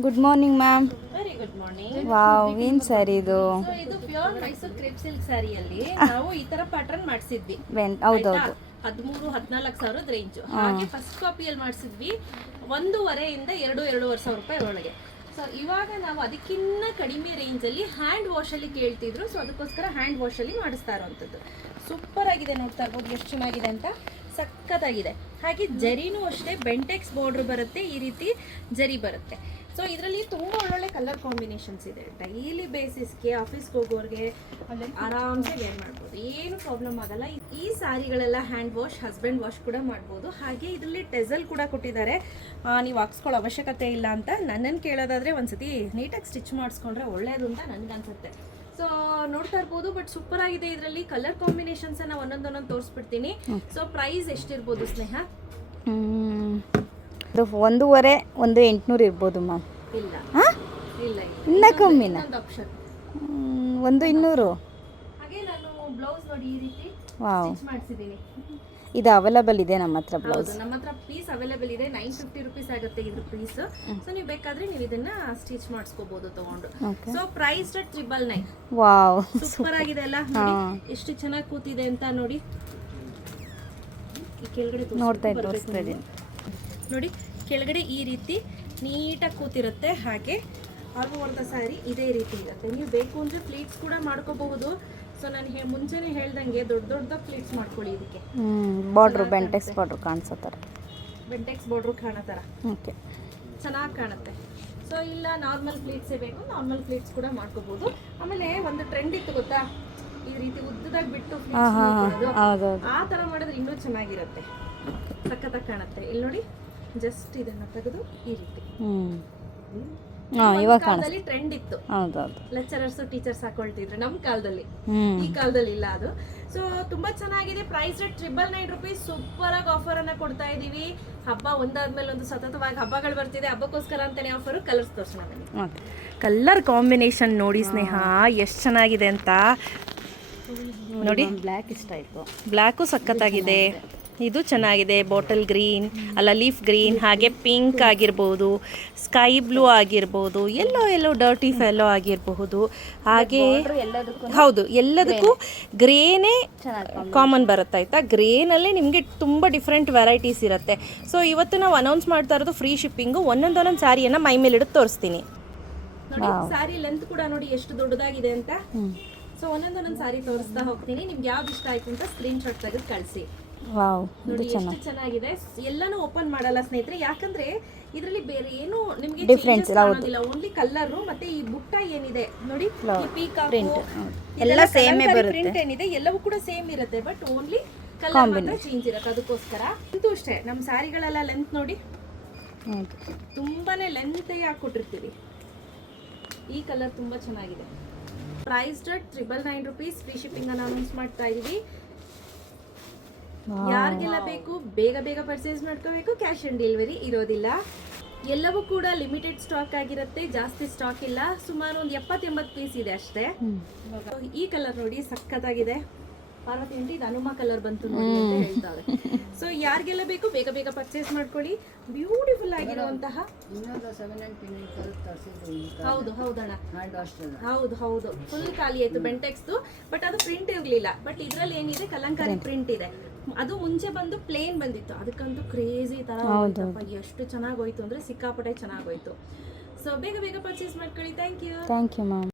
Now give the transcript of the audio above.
Good morning ma'am. Very good morning. Wow, ಏನು ಸ್ಯಾರಿ ಇದು? So ಇದು ಪ್ಯೂರ್ ಮೈಸೂರು ಕ್ರೇಪ್ ಸಿಲ್ಕ್ ಸ್ಯಾರಿಯಲ್ಲಿ ನಾವು ಈ ತರ ಪ್ಯಾಟರ್ನ್ ಮಾಡಿಸಿದ್ವಿ. ಹೌದೌದು. 13-14 ಸಾವಿರದ ರೇಂಜ್. ಹಾಗೆ ಫಸ್ಟ್ ಕಾಪಿಯಲ್ಲಿ ಮಾಡಿಸಿದ್ವಿ 1.5 ಇಂದ 2-2.5 ಸಾವಿರ ರೂಪಾಯಿ ಒಳಗೆ. ಸೊ ಇವಾಗ ನಾವು ಅದಕ್ಕಿಂತ ಕಡಿಮೆ ರೇಂಜಲ್ಲಿ ಹ್ಯಾಂಡ್ ವಾಶಲ್ಲಿ ಕೇಳ್ತಿದ್ರು. ಸೊ ಅದಕ್ಕೋಸ್ಕರ ಹ್ಯಾಂಡ್ ವಾಶಲ್ಲಿ ಮಾಡಿಸ್ತಾ ಇರೋವಂಥದ್ದು. ಸೂಪರ್ ಆಗಿದೆ, ನೋಡ್ತಾ ಇರ್ಬೋದು ಎಷ್ಟು ಚೆನ್ನಾಗಿದೆ ಅಂತ, ಸಖತ್ತಾಗಿದೆ. ಹಾಗೆ ಜರಿನೂ ಅಷ್ಟೇ ಬೆಂಟೆಕ್ಸ್ ಬಾರ್ಡ್ರ್ ಬರುತ್ತೆ, ಈ ರೀತಿ ಜರಿ ಬರುತ್ತೆ. ಸೊ ಇದರಲ್ಲಿ ತುಂಬ ಒಳ್ಳೊಳ್ಳೆ ಕಲರ್ ಕಾಂಬಿನೇಷನ್ಸ್ ಇದೆ. ಡೈಲಿ ಬೇಸಿಸ್ಗೆ ಆಫೀಸ್ಗೆ ಹೋಗೋರಿಗೆ ಆರಾಮ್ಸೆ ವೇರ್ ಮಾಡ್ಬೋದು, ಏನು ಪ್ರಾಬ್ಲಮ್ ಆಗಲ್ಲ. ಈ ಸ್ಯಾರಿಗಳೆಲ್ಲ ಹ್ಯಾಂಡ್ ವಾಶ್, ಹಸ್ಬೆಂಡ್ ವಾಶ್ ಕೂಡ ಮಾಡ್ಬೋದು. ಹಾಗೆ ಇದರಲ್ಲಿ ಟೆಸಲ್ ಕೂಡ ಕೊಟ್ಟಿದ್ದಾರೆ, ನೀವು ಹಾಕ್ಸ್ಕೊಳ್ಳೋ ಅವಶ್ಯಕತೆ ಇಲ್ಲ ಅಂತ. ನನ್ನನ್ನು ಕೇಳೋದಾದರೆ ಒಂದ್ಸತಿ ನೀಟಾಗಿ ಸ್ಟಿಚ್ ಮಾಡಿಸ್ಕೊಂಡ್ರೆ ಒಳ್ಳೇದು ಅಂತ ನನಗನ್ಸುತ್ತೆ. ಸೊ ನೋಡ್ತಾ ಇರ್ಬೋದು, ಬಟ್ ಸೂಪರ್ ಆಗಿದೆ. ಇದರಲ್ಲಿ ಕಲರ್ ಕಾಂಬಿನೇಷನ್ಸ್ ನಾವು ಒಂದೊಂದೊಂದೊಂದು ತೋರಿಸ್ಬಿಡ್ತೀನಿ. ಸೊ ಪ್ರೈಸ್ ಎಷ್ಟಿರ್ಬೋದು ಸ್ನೇಹ? ಇದು 1.5, 1,800 ಇರ್ಬೋದು ಮ್ಯಾಮ್. ಇಲ್ಲ ಇಲ್ಲ, ಇನ್ನ ಕಮ್ಮಿನ? ಆಪ್ಷನ್ 1,200. ಹಾಗೆ ನಾನು ಬ್ಲೌಸ್ ನೋಡಿ ಈ ರೀತಿ ವಾವ್, ಸ್ಟಿಚ್ ಮಾಡಿಸಿದ್ದೀನಿ. ಇದು ಅವೈಲಬಲ್ ಇದೆ ನಮ್ಮ ಹತ್ರ ಬ್ಲೌಸ್. ಹೌದು, ನಮ್ಮ ಹತ್ರ ಪೀಸ್ ಅವೈಲೇಬಲ್ ಇದೆ. 950 ರುಪೀಸ್ ಆಗುತ್ತೆ ಇದ್ರ ಪೀಸ್. ಸೊ ನೀವು ಬೇಕಾದ್ರೆ ನೀವು ಇದನ್ನ ಸ್ಟಿಚ್ ಮಾಡಿಸ್ಕೋಬಹುದು ತಗೊಂಡು. So price 999. ವಾವ್, ಸೂಪರ್ ಆಗಿದೆ ಅಲ್ಲ? ನೋಡಿ ಎಷ್ಟು ಚೆನ್ನಾಗಿ ಕೂತಿದೆ ಅಂತ ನೋಡಿ. ಈ ಕೆಳಗಡೆ ನೋಡ್ತಾ ಇದ್ದೀನಿ ನೋಡಿ, ಕೆಳಗಡೆ ಈ ರೀತಿ ನೀಟಾಗಿ ಕೂತಿರುತ್ತೆ. ಹಾಗೆ ಆಲ್ ಓವರ್ ದ ಸ್ಯಾರಿ ಇದೇ ರೀತಿ ಇರುತ್ತೆ. ನೀವು ಬೇಕು ಅಂದರೆ ಫ್ಲೀಟ್ಸ್ ಕೂಡ ಮಾಡ್ಕೋಬಹುದು. ಸೊ ನಾನು ಮುಂಚೆನೇ ಹೇಳ್ದಂಗೆ ದೊಡ್ಡ ದೊಡ್ಡ ಫ್ಲೀಟ್ಸ್ ಮಾಡ್ಕೊಳ್ಳಿ. ಇದಕ್ಕೆ ಬಾರ್ಡ್ರು ಬೆಂಟೆಕ್ಸ್ ಬಾರ್ಡ್ರು ಕಾಣಿಸೋ ಥರ, ಬೆಂಟೆಕ್ಸ್ ಬಾರ್ಡ್ರು ಕಾಣೋ ಥರ ಓಕೆ, ಚೆನ್ನಾಗಿ ಕಾಣುತ್ತೆ. ಸೊ ಇಲ್ಲ ನಾರ್ಮಲ್ ಫ್ಲೀಟ್ಸೇ ಬೇಕು, ನಾರ್ಮಲ್ ಫ್ಲೀಟ್ಸ್ ಕೂಡ ಮಾಡ್ಕೋಬಹುದು. ಆಮೇಲೆ ಒಂದು ಟ್ರೆಂಡ್ ಇತ್ತು ಗೊತ್ತಾ, ಈ ರೀತಿ ಉದ್ದದಾಗಿ ಬಿಟ್ಟು ಆ ಥರ ಮಾಡಿದ್ರೆ ಇನ್ನೂ ಚೆನ್ನಾಗಿರುತ್ತೆ, ಸಖತ್ತಾಗಿ ಕಾಣುತ್ತೆ. ಇಲ್ಲಿ ನೋಡಿ, ಜಸ್ಟ್ ಇದನ್ನ ತೆಗೆದು ಈ ರೀತಿ. ಇವಾಗ ಕಾಲದಲ್ಲಿ ಟ್ರೆಂಡ್ ಇತ್ತು, ಹೌದೌದು, ಲೆಕ್ಚರರ್ಸ್ ಟೀಚರ್ಸ್ ಹಾಕೊಳ್ತಿದ್ರು ನಮ್ಮ ಕಾಲದಲ್ಲಿ. ಈ ಕಾಲದಲ್ಲಿ ಇಲ್ಲ ಅದು. ಸೊ ತುಂಬಾ ಚೆನ್ನಾಗಿದೆ. Price rate 999 rupees. ಸೂಪರ್ ಆಗಿ ಆಫರ್ ಅನ್ನ ಕೊಡ್ತಾ ಇದೀವಿ. ಹಬ್ಬ ಒಂದಾದ್ಮೇಲೆ ಒಂದು ಸತತವಾಗಿ ಹಬ್ಬಗಳು ಬರ್ತಿದೆ, ಹಬ್ಬಕ್ಕೋಸ್ಕರ ಅಂತಾನೆ ಆಫರ್. ಕಲರ್ಸ್ ತೋರಿಸೋಣ ಬನ್ನಿ. ಕಲರ್ ಕಾಂಬಿನೇಷನ್ ನೋಡಿ ಸ್ನೇಹ, ಎಷ್ಟು ಚೆನ್ನಾಗಿದೆ ಅಂತ ನೋಡಿ. ಬ್ಲ್ಯಾಕ್ ಇಷ್ಟ ಆಯಿತು, ಬ್ಲ್ಯಾಕು ಸಖತ್ತಾಗಿದೆ. ಇದು ಚೆನ್ನಾಗಿದೆ, ಬಾಟಲ್ ಗ್ರೀನ್ ಅಲ್ಲ ಲೀಫ್ ಗ್ರೀನ್, ಹಾಗೆ ಪಿಂಕ್ ಆಗಿರ್ಬೋದು, ಸ್ಕೈ ಬ್ಲೂ ಆಗಿರ್ಬೋದು, ಎಲ್ಲೋ ಡರ್ಟಿ ಫೆಲ್ಲೋ ಆಗಿರಬಹುದು. ಹಾಗೆ ಹೌದು, ಎಲ್ಲದಕ್ಕೂ ಗ್ರೇನೇ ಕಾಮನ್ ಬರುತ್ತೆ ಆಯ್ತಾ. ಗ್ರೇನಲ್ಲೇ ನಿಮಗೆ ತುಂಬ ಡಿಫ್ರೆಂಟ್ ವೆರೈಟೀಸ್ ಇರುತ್ತೆ. ಸೊ ಇವತ್ತು ನಾವು ಅನೌನ್ಸ್ ಮಾಡ್ತಾ ಇರೋದು ಫ್ರೀ ಶಿಪ್ಪಿಂಗು. ಒಂದೊಂದೊಂದೊಂದು ಸ್ಯಾರಿಯನ್ನು ಮೈ ಮೇಲೆ ಹಿಡಿದು ತೋರಿಸ್ತೀನಿ ನೋಡಿ. ಸ್ಯಾರಿ ಲೆಂತ್ ಕೂಡ ನೋಡಿ ಎಷ್ಟು ದೊಡ್ಡದಾಗಿದೆ ಅಂತ. ಸೊ ಒಂದೊಂದೊಂದೊಂದು ಸ್ಯಾರಿ ತೋರಿಸ್ತಾ ಹೋಗ್ತೀನಿ. ನಿಮ್ಗೆ ಯಾವ್ದು ಇಷ್ಟ ಆಯ್ತು ಅಂತ ಸ್ಕ್ರೀನ್ ಶಾಟ್ ತೆಗೆದು ಕಳಿಸಿ. ವಾವ್, ನೋಡಿ ಎಷ್ಟು ಚೆನ್ನಾಗಿದೆ. ಎಲ್ಲಾನು ಓಪನ್ ಮಾಡಲ್ಲ ಸ್ನೇಹಿತರೆ, ಯಾಕಂದ್ರೆ ಇದರಲ್ಲಿ ಬೇರೆ ಏನು ನಿಮಗೆ ಡಿಫರೆನ್ಸ್ ಇಲ್ಲ. ಓನ್ಲಿ ಕಲರ್ ಮತ್ತೆ ಈ ಬುಟ್ಟ ಏನಿದೆ ನೋಡಿ, ಈ ಪೀಕಾಕ್ ಎಲ್ಲ ಸೇಮ್ ಬರುತ್ತೆ. ಪ್ರಿಂಟ್ ಏನಿದೆ ಎಲ್ಲವೂ ಕೂಡ ಸೇಮ್ ಇರುತ್ತೆ, ಬಟ್ ಓನ್ಲಿ ಕಲರ್ ಮಾತ್ರ ಚೇಂಜ್ ಇರುತ್ತೆ. ಅದಕ್ಕೋಸ್ಕರ ಇದು ಅಷ್ಟೇ. ನಮ್ಮ ಸ್ಯಾರಿಗಳೆಲ್ಲ ಲೆಂತ್ ನೋಡಿ, ತುಂಬಾನೇ ಲೆಂತ್ ಹಾಕೊಟ್ಟಿರ್ತೀವಿ. ಈ ಕಲರ್ ತುಂಬಾ ಚೆನ್ನಾಗಿದೆ. Price 999 rupees. ಫ್ರೀ ಶಿಪ್ಪಿಂಗ್ ಅನ್ನು ಅನೌನ್ಸ್ ಮಾಡ್ತಾ ಇದೀವಿ. ಯಾರಿಗೆಲ್ಲ ಬೇಕು ಬೇಗ ಬೇಗ ಪರ್ಚೇಸ್ ಮಾಡ್ಕೋಬೇಕು. ಕ್ಯಾಶ್ ಆನ್ ಡೆಲಿವರಿ ಇರೋದಿಲ್ಲ. ಎಲ್ಲವೂ ಕೂಡ ಲಿಮಿಟೆಡ್ ಸ್ಟಾಕ್ ಆಗಿರುತ್ತೆ, ಜಾಸ್ತಿ ಸ್ಟಾಕ್ ಇಲ್ಲ. ಸುಮಾರು ಒಂದು 70-80 ಪೀಸ್ ಇದೆ ಅಷ್ಟೇ. ಈ ಕಲರ್ ನೋಡಿ ಸಖತ್ತಾಗಿದೆ. ಪಾರ್ವತಿ ಆಂಟಿ, ಇದು ಹನುಮ ಕಲರ್ ಬಂತು ನೋಡಿ ಅಂತ ಹೇಳ್ತಾರೆ. ಸೊ ಯಾರಿಗೆಲ್ಲ ಬೇಕು ಬೇಗ ಬೇಗ ಪರ್ಚೇಸ್ ಮಾಡ್ಕೊಳ್ಳಿ. ಬ್ಯೂಟಿಫುಲ್ ಆಗಿರುವಂತಹ, ಹೌದು ಹೌದಣ್ಣ, ಹೌದು ಫುಲ್ ಖಾಲಿ ಆಯ್ತು ಬೆಂಟೆಕ್ಸ್ದು. ಬಟ್ ಅದು ಪ್ರಿಂಟ್ ಇರಲಿಲ್ಲ. ಬಟ್ ಇದ್ರಲ್ಲಿ ಏನಿದೆ, ಕಲಂಕಾರಿ ಪ್ರಿಂಟ್ ಇದೆ. ಅದು ಮುಂಚೆ ಬಂದು ಪ್ಲೇನ್ ಬಂದಿತ್ತು, ಅದಕ್ಕಂತೂ ಕ್ರೇಜಿ ತರ ಎಷ್ಟು ಚೆನ್ನಾಗೋಯ್ತು ಅಂದ್ರೆ ಸಿಕ್ಕಾಪಟ್ಟೆ ಚೆನ್ನಾಗೋಯ್ತು. ಸೊ ಬೇಗ ಬೇಗ ಪರ್ಚೇಸ್ ಮಾಡ್ಕೊಳ್ಳಿ. Thank you ma'am.